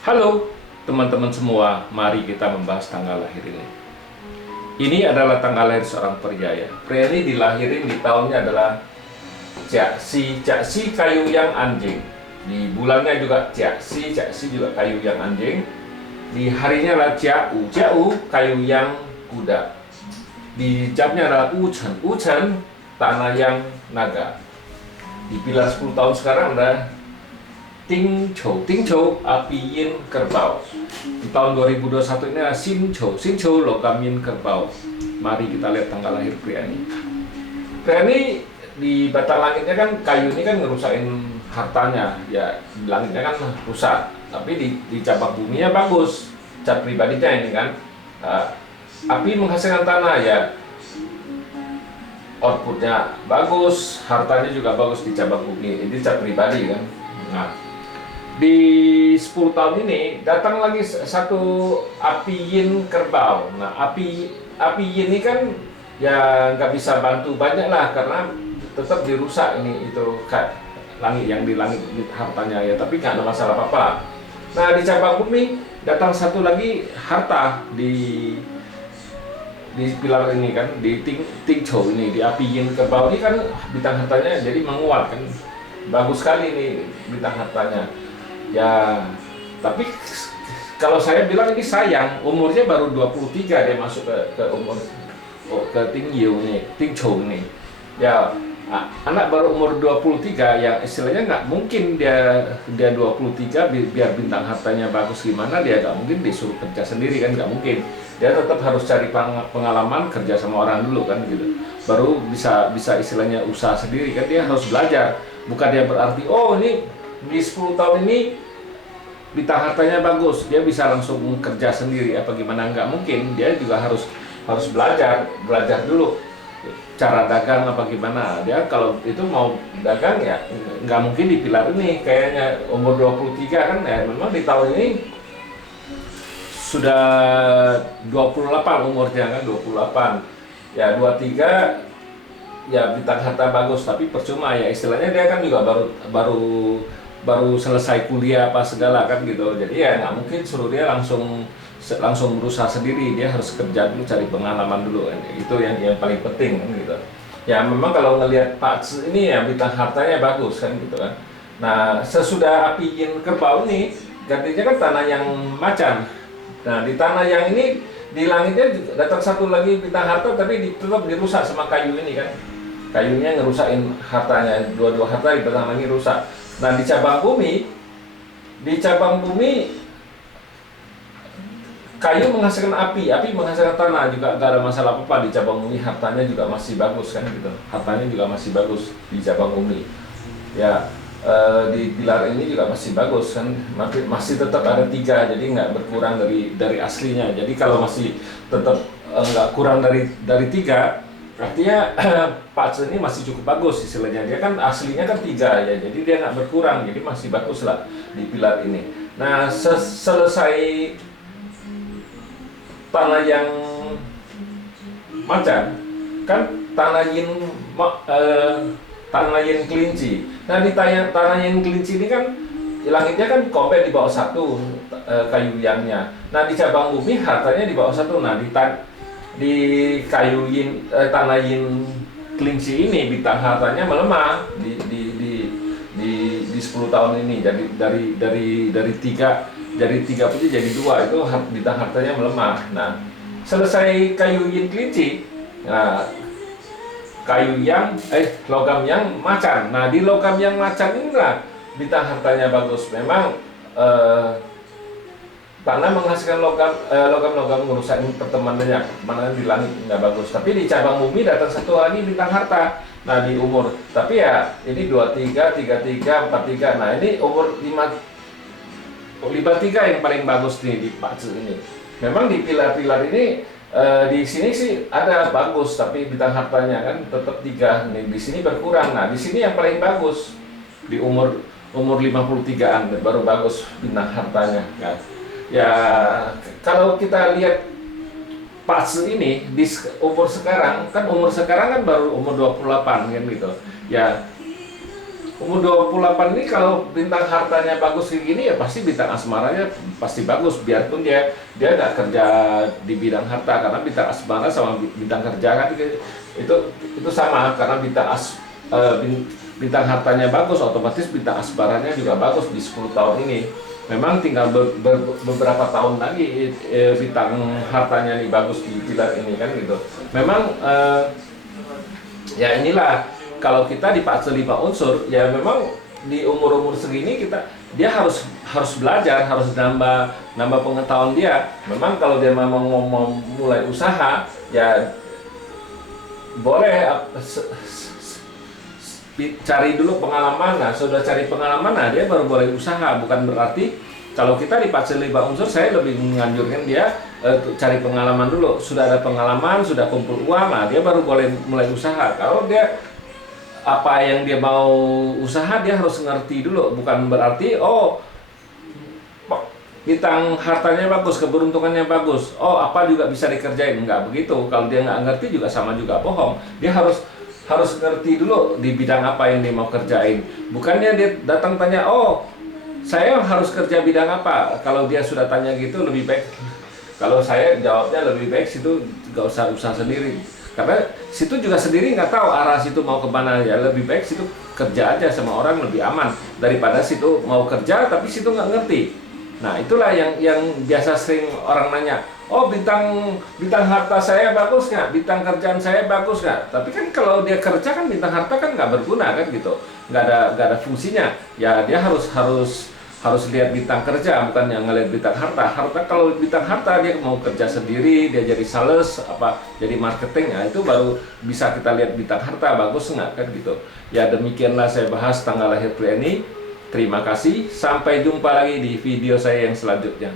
Halo teman-teman semua, mari kita membahas tanggal lahir ini. Ini adalah tanggal lahir seorang pria ya. Pria ini dilahirin di tahunnya adalah Caksi kayu yang anjing. Di bulannya juga Caksi juga kayu yang anjing. Di harinya adalah Jiau kayu yang kuda. Di jamnya adalah Uchen tanah yang naga. Di pilar 10 tahun sekarang ada Ting Chou, api yin kerbau. Di tahun 2021 ini ada Sin Chou, logam yin kerbau. Mari kita lihat tanggal lahir pria ini. Pria ini di batang langitnya kan kayu ini kan ngerusakin hartanya, ya di langitnya kan rusak. Tapi di cabang buminya bagus, cat pribadinya ini kan. Api menghasilkan tanah ya, outputnya bagus, hartanya juga bagus di cabang bumi. Ini cat pribadi kan. Nah, di 10 tahun ini datang lagi satu api yin kerbau. Nah, api yin ini kan ya nggak bisa bantu banyak lah karena tetap dirusak ini itu langit yang di langit hartanya ya, tapi nggak ada masalah apa-apa. Nah, di cabang bumi datang satu lagi harta di pilar ini kan, di Ting Chou ini, di api yin kerbau ini kan bintang hartanya jadi menguat kan, bagus sekali nih bintang hartanya. Ya, tapi kalau saya bilang ini sayang, umurnya baru 23 dia masuk ke umur ke Ting Chou nih. Ya, anak baru umur 23 ya istilahnya nggak mungkin dia 23 biar bintang hartanya bagus gimana, dia nggak mungkin disuruh kerja sendiri kan, nggak mungkin. Dia tetap harus cari pengalaman kerja sama orang dulu kan gitu. Baru bisa istilahnya usaha sendiri kan, dia harus belajar. Bukan dia berarti oh ini di 10 tahun ini bintang hartanya bagus, dia bisa langsung kerja sendiri apa gimana, nggak mungkin. Dia juga harus belajar dulu cara dagang apa gimana. Dia kalau itu mau dagang ya nggak mungkin di pilar ini, kayaknya umur 23 kan ya, memang di tahun ini sudah 28 umurnya kan, 28 ya, 23 ya bintang harta bagus, tapi percuma ya istilahnya, dia kan juga baru selesai kuliah apa segala kan gitu. Jadi ya nggak mungkin suruh dia langsung berusaha sendiri, dia harus kerja dulu, cari pengalaman dulu kan. Itu yang paling penting kan gitu. Ya memang kalau ngelihat Pak Tzu ini ya bintang hartanya bagus kan gitu kan. Nah, sesudah api yin kerbau ini gantinya kan tanah yang macan. Nah, di tanah yang ini di langitnya datang satu lagi bintang harta, tapi tetap dirusak sama kayu ini kan. Kayunya ngerusakin hartanya, dua harta di belakang lagi rusak. Nah, di cabang bumi kayu menghasilkan api menghasilkan tanah, juga gak ada masalah apa-apa. Di cabang bumi hartanya juga masih bagus kan gitu. Hartanya juga masih bagus di cabang bumi. Ya, di pilar ini juga masih bagus kan, masih tetap ada 3, jadi nggak berkurang dari aslinya. Jadi kalau masih tetap nggak kurang dari 3, artinya Pak Tzu ini masih cukup bagus istilahnya. Dia kan aslinya kan 3 ya, jadi dia nggak berkurang, jadi masih bagus lah di pilar ini. Nah, selesai tanah yang macan kan tanah yin kelinci. Nah, di tanah yin kelinci ini kan langitnya kan kope di bawah 1 kayu yangnya. Nah, di cabang bumi hartanya di bawah 1. Nah, di kayu tanah yin kelinci ini bintang hartanya melemah di 10 tahun ini. Jadi dari 3 pun jadi 2, itu bintang hartanya melemah. Nah, selesai kayu yin kelinci, nah logam yang macan. Nah, di logam yang macan inilah bintang hartanya bagus. Memang tanah menghasilkan logam merusak pertemanannya, mana di langit nggak bagus. Tapi di cabang bumi datang satu lagi bintang harta. Nah, di umur, tapi ya ini 23, 33, 43. Nah, ini umur 53 yang paling bagus nih di Pak Tzu ini. Memang di pilar-pilar ini di sini sih ada bagus, tapi bintang hartanya kan tetap 3 nih. Di sini berkurang. Nah, di sini yang paling bagus di umur 53-an baru bagus bintang hartanya kan. Ya, kalau kita lihat Pak Tzu ini di umur sekarang kan baru umur 28 kan gitu. Ya, umur 28 ini kalau bintang hartanya bagus kayak gini ya pasti bintang asmaranya pasti bagus, biarpun dia nggak kerja di bidang harta, karena bintang asmara sama bintang kerja kan itu sama, karena bintang hartanya bagus otomatis bintang asmaranya juga bagus di 10 tahun ini. Memang tinggal beberapa tahun lagi bintang hartanya nih bagus di pilar ini kan gitu. Memang ya inilah, kalau kita di fase 5 unsur ya memang di umur-umur segini dia harus belajar, harus nambah pengetahuan dia. Memang kalau dia memang mau mulai usaha ya boleh cari dulu pengalaman. Nah, sudah cari pengalaman, nah dia baru boleh usaha. Bukan berarti kalau kita di fase 5 unsur, saya lebih menganjurkan dia cari pengalaman dulu. Sudah ada pengalaman, sudah kumpul uang, nah dia baru boleh mulai usaha. Kalau dia apa yang dia mau usaha, dia harus ngerti dulu. Bukan berarti bintang hartanya bagus, keberuntungannya bagus, apa juga bisa dikerjain. Enggak begitu. Kalau dia nggak ngerti juga sama juga bohong. Dia harus ngerti dulu di bidang apa yang dia mau kerjain. Bukannya dia datang tanya, saya harus kerja bidang apa. Kalau dia sudah tanya gitu, lebih baik, kalau saya jawabnya lebih baik situ nggak usah usaha sendiri, karena situ juga sendiri nggak tahu arah situ mau kemana. Ya lebih baik situ kerja aja sama orang, lebih aman daripada situ mau kerja tapi situ nggak ngerti. Nah itulah yang biasa sering orang nanya, bintang harta saya bagus nggak, bintang kerjaan saya bagus nggak. Tapi kan kalau dia kerja kan bintang harta kan nggak berguna kan gitu, nggak ada fungsinya. Ya dia harus lihat bintang kerja, bukan yang ngelihat bintang harta. Kalau bintang harta dia mau kerja sendiri, dia jadi sales, jadi marketing, ya itu baru bisa kita lihat bintang harta bagus nggak kan gitu. Ya demikianlah saya bahas tanggal lahir pria ini. Terima kasih, sampai jumpa lagi di video saya yang selanjutnya.